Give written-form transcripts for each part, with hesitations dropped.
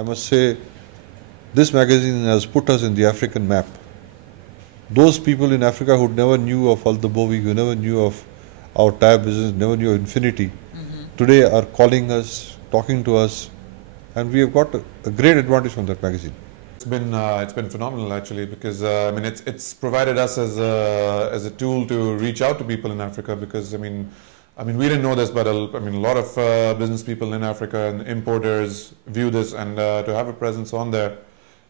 I must say, this magazine has put us in the African map. Those people in Africa who never knew of Al Dabowi, who never knew of our tire business, never knew of Infinity, today are calling us, talking to us, and we have got a great advantage from that magazine. It's been phenomenal actually, because I mean it's provided us as a tool to reach out to people in Africa, because I mean we didn't know this, but a lot of business people in Africa and importers view this, and to have a presence on there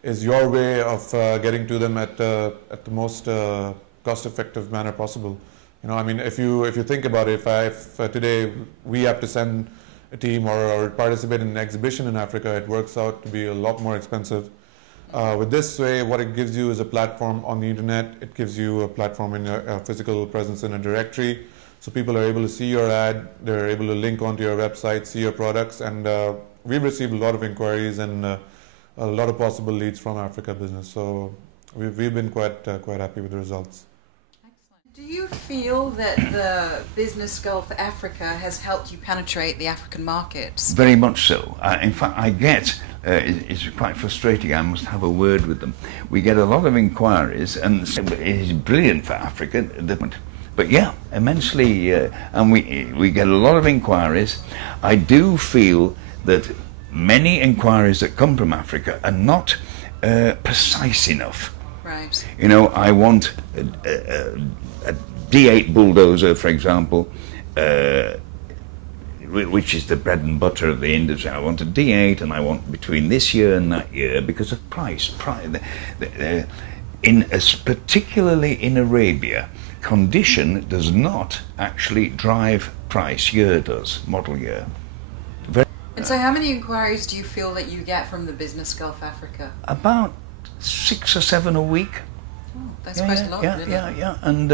is your way of getting to them at the most cost-effective manner possible. You know, I mean, if you think about it, if today we have to send a team or participate in an exhibition in Africa, it works out to be a lot more expensive. With this way, what it gives you is a platform on the internet. It gives you a platform in a physical presence in a directory, so people are able to see your ad, they're able to link onto your website, see your products, and we've received a lot of inquiries and a lot of possible leads from Africa business. So we've been quite happy with the results. Excellent. Do you feel that the Business Gulf Africa has helped you penetrate the African markets? Very much so. In fact, I get, it's quite frustrating, I must have a word with them. We get a lot of inquiries, and it is brilliant for Africa. But yeah, immensely, and we get a lot of inquiries. I do feel that many inquiries that come from Africa are not precise enough. Right. You know, I want a D8 bulldozer, for example, which is the bread and butter of the industry. I want a D8, and I want between this year and that year because of price. Particularly in Arabia, condition does not actually drive price. Year does, model year. And so how many inquiries do you feel that you get from the Business Gulf Africa? About 6 or 7 a week. Oh, that's quite a lot, really. Yeah. And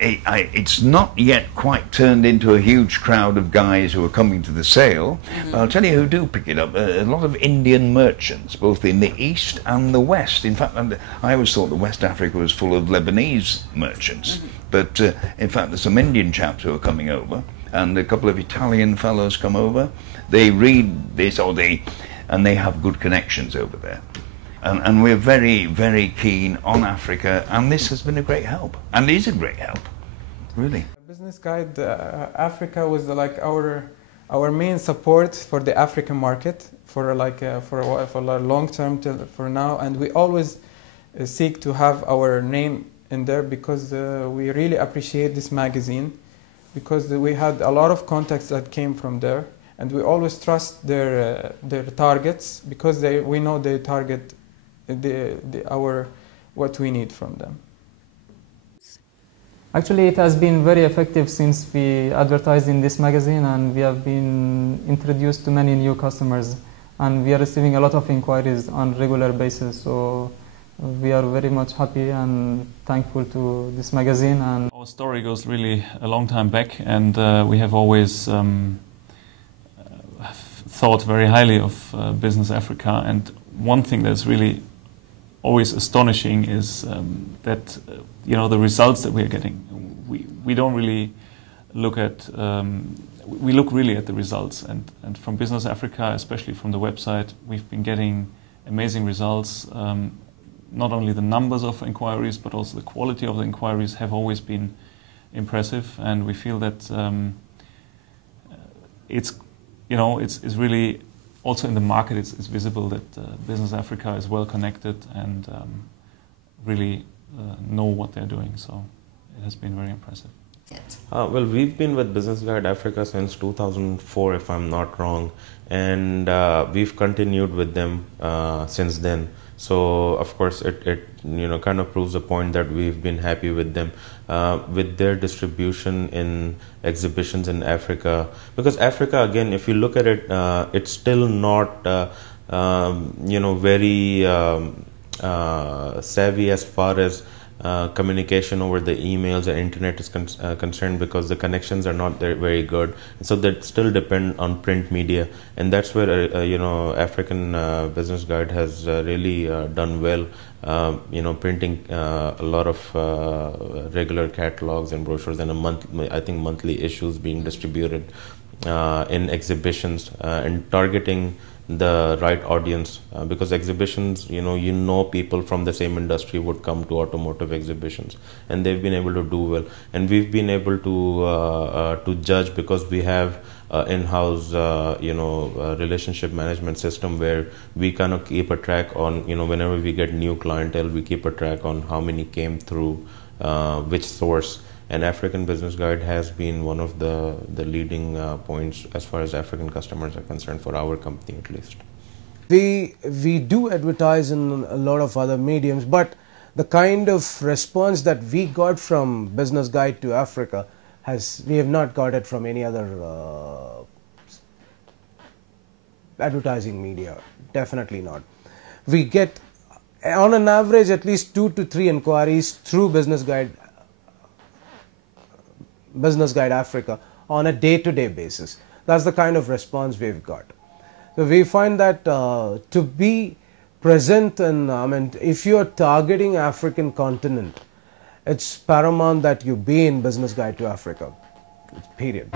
it's not yet quite turned into a huge crowd of guys who are coming to the sale. But I'll tell you who do pick it up. A lot of Indian merchants, both in the East and the West. In fact, I always thought that West Africa was full of Lebanese merchants. But in fact, there's some Indian chaps who are coming over, and a couple of Italian fellows come over. They read this, and they have good connections over there. And we're very, very keen on Africa, and this has been a great help, and is a great help, really. Business Guide Africa was like our main support for the African market for a long term for now, and we always seek to have our name in there because we really appreciate this magazine, because we had a lot of contacts that came from there, and we always trust their targets, because we know they target what we need from them. Actually, it has been very effective since we advertised in this magazine, and we have been introduced to many new customers, and we are receiving a lot of inquiries on a regular basis. So we are very much happy and thankful to this magazine. And our story goes really a long time back, and we have always thought very highly of Business Africa. And one thing that's really always astonishing is that the results that we are getting. We don't really look at we look really at the results, and from Business Africa, especially from the website, we've been getting amazing results. Not only the numbers of inquiries, but also the quality of the inquiries have always been impressive, and we feel that it's really also in the market. It's visible that Business Africa is well connected and really know what they're doing. So it has been very impressive. Well, we've been with Business Guide Africa since 2004, if I'm not wrong, and we've continued with them since then. So of course it kind of proves the point that we've been happy with them, with their distribution in exhibitions in Africa. Because Africa, again, if you look at it, it's still not very savvy as far as communication over the emails and internet is concerned, because the connections are not very good, and so they still depend on print media, and that's where African Business Guide has really done well, printing a lot of regular catalogs and brochures, and monthly issues being distributed in exhibitions, and targeting the right audience, because exhibitions, you know people from the same industry would come to automotive exhibitions, and they've been able to do well, and we've been able to judge because we have in-house relationship management system where we kind of keep a track on, whenever we get new clientele, we keep a track on how many came through which source. And African Business Guide has been one of the leading points as far as African customers are concerned, for our company at least. We do advertise in a lot of other mediums, but the kind of response that we got from Business Guide to Africa we have not got it from any other advertising media. Definitely not. We get on an average at least 2 to 3 inquiries through Business Guide Africa on a day-to-day basis. That's the kind of response we've got. So we find that to be present in, if you're targeting African continent, it's paramount that you be in Business Guide to Africa, period.